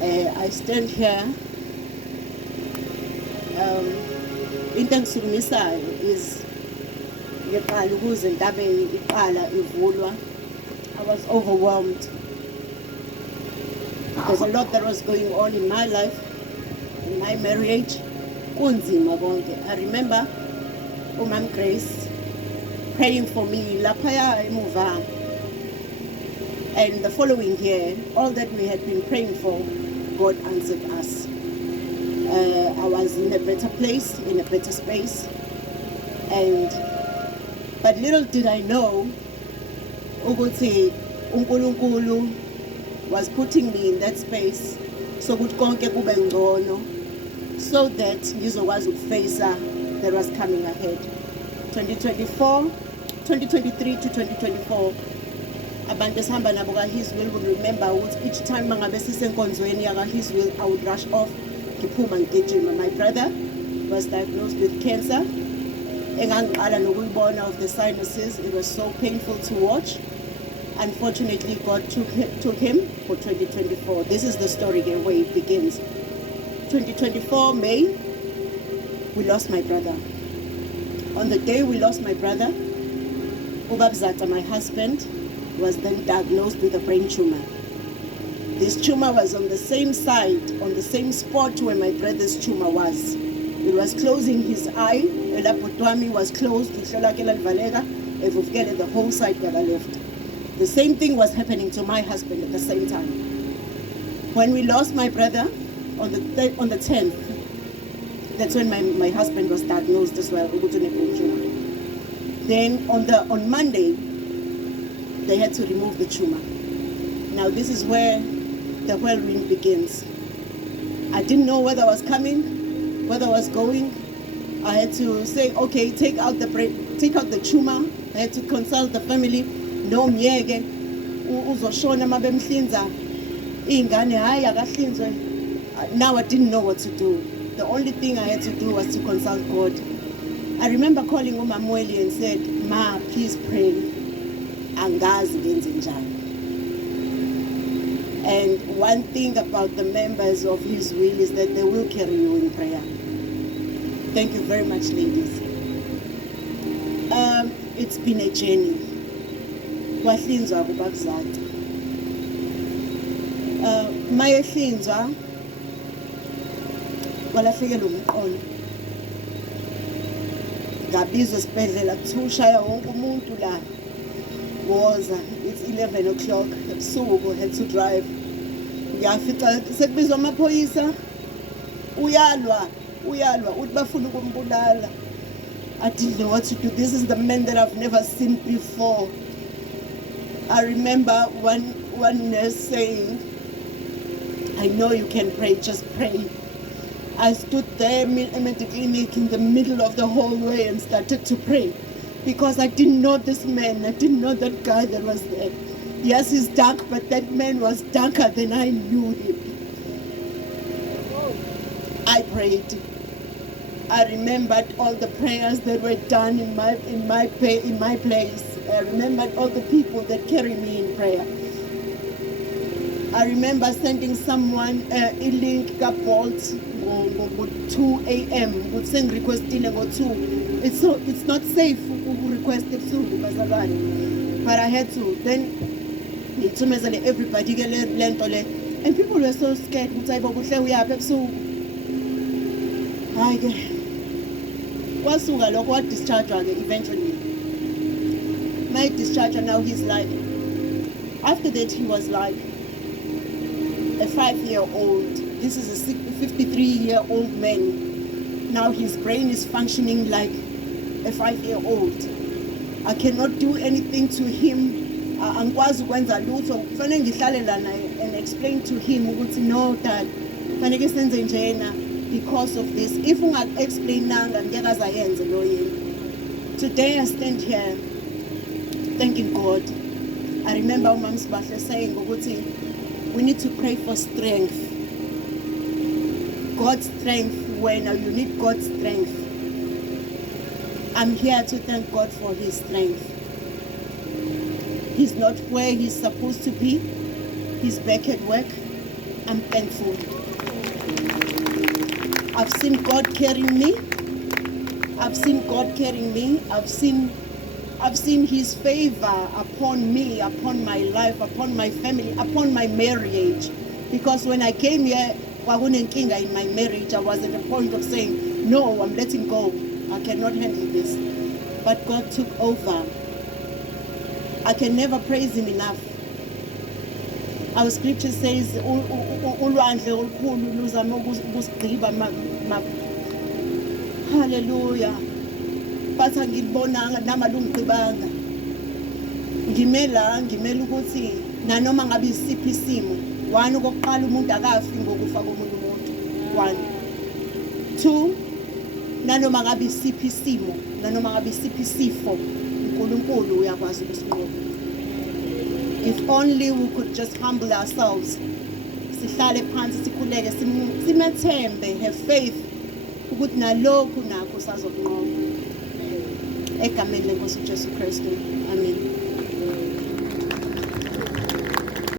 I stand here. Into engisukumisayo is ngiqala ukuze intabeni iqala ivulwa. I was overwhelmed. There's a lot that was going on in my life, in my marriage. Kunzima konke. I remember Umam Grace praying for me laphaya emuva. And the following year, all that we had been praying for, God answered us. I was in a better place, in a better space. But little did I know, ukuthi uNkulunkulu was putting me in that space so ukuthi konke kube ngcono, so that ngizokwazi ukufacea that was coming ahead. 2023 to 2024, abantu esihamba nabo kaHis Will will remember ukuthi each time mangabe sisenkonzweni yakaHis Will, I would rush off ngiphuma ngigijima. My brother was diagnosed with cancer. Engangiqala nokuyibona of the sinuses. It was so painful to watch. Unfortunately, God took him for 2024. This is the story here where it begins. 2024 May, we lost my brother. On the day we lost my brother, Ubabzata, my husband, was then diagnosed with a brain tumor. This tumor was on the same side, on the same spot where my brother's tumor was. It was closing his eye. Elapotwami was closed. The whole side got left. The same thing was happening to my husband at the same time. When we lost my brother on the 10th, that's when my husband was diagnosed as well. Then on Monday, they had to remove the tumor. Now this is where the whirlwind begins. I didn't know whether I was coming, whether I was going. I had to say, okay, take out the tumor. I had to consult the family. No myeke uzoshona mabemhlinza ingane hayi akahlinzwe. Now I didn't know what to do. The only thing I had to do was to consult God. I remember calling uMamweli and said, Ma, please pray. Angazi ngenze njani. And one thing about the members of His Will is that they will carry you in prayer. Thank you very much, ladies. It's been a journey. Wahlinzwa kubabzata. Mayehlinzwa walafika lo mqondo. Ngabizwa esibhedlela kuthusha wonke umuntu la. Woza, it's 11 o'clock ebusuku, had to drive. Ngiyafica sekubizwa amaphoyisa. Uyalwa uthi bafuna ukumbulala. I didn't know what to do. This is the man that I've never seen before. I remember one nurse saying, I know you can pray, just pray. I stood there immediately in the middle of the hallway and started to pray. Because I didn't know this man, I didn't know that guy that was there. Yes, he's dark, but that man was darker than I knew him. I prayed. I remembered all the prayers that were done in my place. I remembered all the people that carry me in prayer. I remember sending someone a link ka Bolt at 2 a.m. would send requesting about 2. It's not safe to request it soon, but I had to. Then everybody and people were so scared. Wasuka lokho wa discharge eventually. My discharge now he's like, after that he was like a 5-year-old. This is a 53-year-old man. Now his brain is functioning like a 5-year-old. I cannot do anything to him. Angikwazi ukwenza lutho. Kufanele ngihlale lana and explain to him ukuthi no dad, kufanele senze njena because of this. If unga-explainanga ngeke azayenze lo yini. Today I stand here thanking God. I remember Umam Sibahle saying ukuthi we need to pray for strength. God's strength. When you need God's strength. I'm here to thank God for his strength. He's not where he's supposed to be. He's back at work. I'm thankful. I've seen God carrying me. I've seen God carrying me. I've seen His favor upon me, upon my life, upon my family, upon my marriage. Because when I came here, kwakunenkinga in my marriage. I was at the point of saying, no, I'm letting go. I cannot handle this. But God took over. I can never praise Him enough. Our scripture says, hallelujah. But ngibonanga namalungibanga. Ngimela ukuthi nanoma ngabe isiphi isimo, one okokuqala umuntu akafi ngokufa komunye umuntu. 1. 2, nanoma ngabe isiphi isimo, nanoma ngabe isiphi isifo, uNkulunkulu uyakwazi ukusinqoba. If only we could just humble ourselves. Sihlale phansi sikhuleke simethembe, have faith ukuthi nalokhu nakho sazokunqoba. Egameni lenkosi uJesu Kristu. Amen.